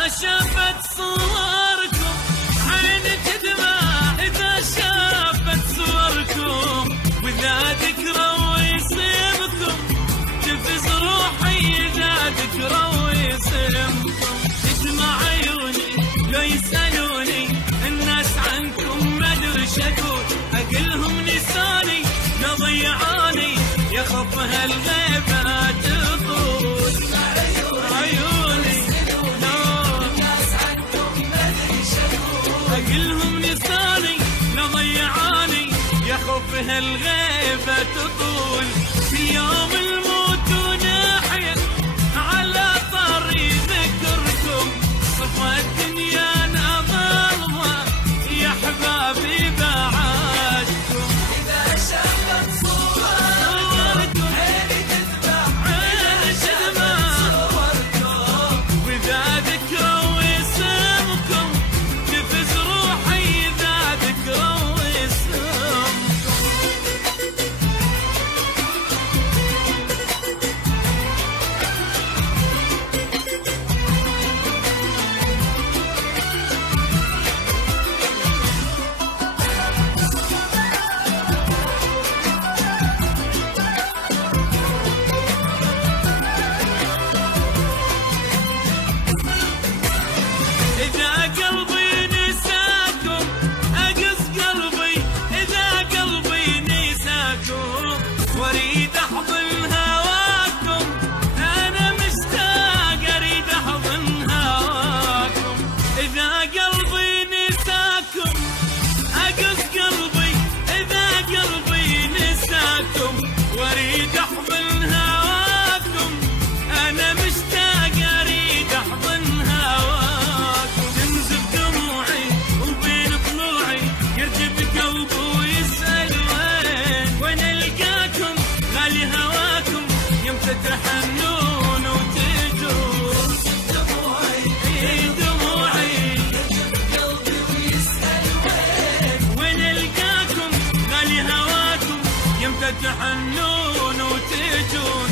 إذا شافت صوركم عيني تدمع، إذا شافت صوركم وإذا ذكرى ويسمكم تفز روحي، إذا ذكرى ويسمكم تدمع عيوني لو يسألوني الناس عنكم ما أدري شكون، أقلهم نساني لو ضيعاني يخف هالغيبة تطول عيوني الناس عنكم ما أدري شكون، أقلهم نساني لو ضيعاني يخف هالغيبة تطول. في يوم الموت ونحيا على طريق ذكركم صفى الدنيا نظلمة يا حبابي بعدكم. إذا شافت صوركم عيني تدمع، عيني تدمع صوركم وإذا ذكرى واسمكم تفز روحي، إذا ذكرى واسمكم. إذا قلبي نساكم أقص قلبي، إذا قلبي نساكم وأريد أحضن هواكم، أنا مشتاق أريد أحضن هواكم. إذا قلبي نساكم أقص قلبي، إذا قلبي نساكم وأريد أحضن هواكم، أنا مشتاق أريد أحضن هواكم. تنزف دموعي وبين طلوعي يرجف قلبي ويسأل وين ألقاكم، غالي هواكم يمتى تحنون وتجون. دموعي دموعي يرجف قلبي ويسأل وين ألقاكم، غالي هواكم يمتى تحنون وتجون.